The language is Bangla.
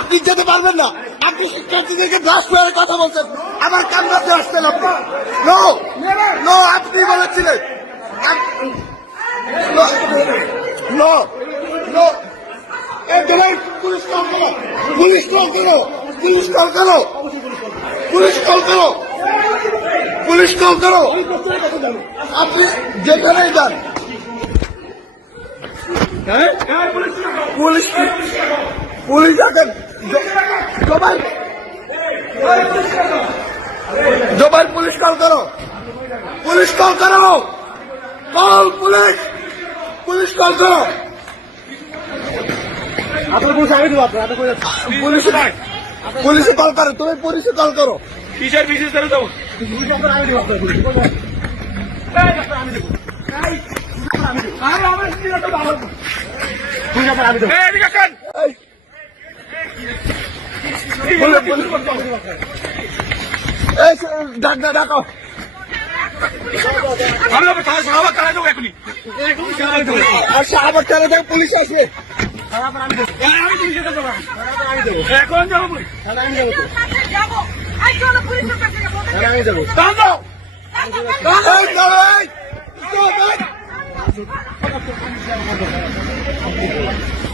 আপনি যেতে পারবেন না। আপনি শিক্ষার্থীদেরকে ব্রাশ করে কথা বলছেন। আমার কান্নাতে আসছেন আপনি আপনি বলেছিলেন। পুলিশ পুলিশ কল করো, পুলিশ কল করো, পুলিশ কল করো, পুলিশ কল করো। আপনি যেখানেই যান পুলিশ পুলিশ আছেন জবাই। জবাই পুলিশ কল করো। পুলিশ কল করো। Call police. পুলিশ কল করো। আপনার বলছে আমি দেবো আপনার করে পুলিশ পুলিশে কল করো তুমি পুলিশে কল করো। কিসের বিশেষ করে দেবো আমি দেবো আপনার আমি দেবো এই, পুলিশ, পুলিশ। এই, ডাক ডাক ডাকো আবার তারা দেখ পুলিশ আসবে এখন যাব যাব আই চলো পুলিশের কাছে যাব। আমি দেবো アンプフォーマンス。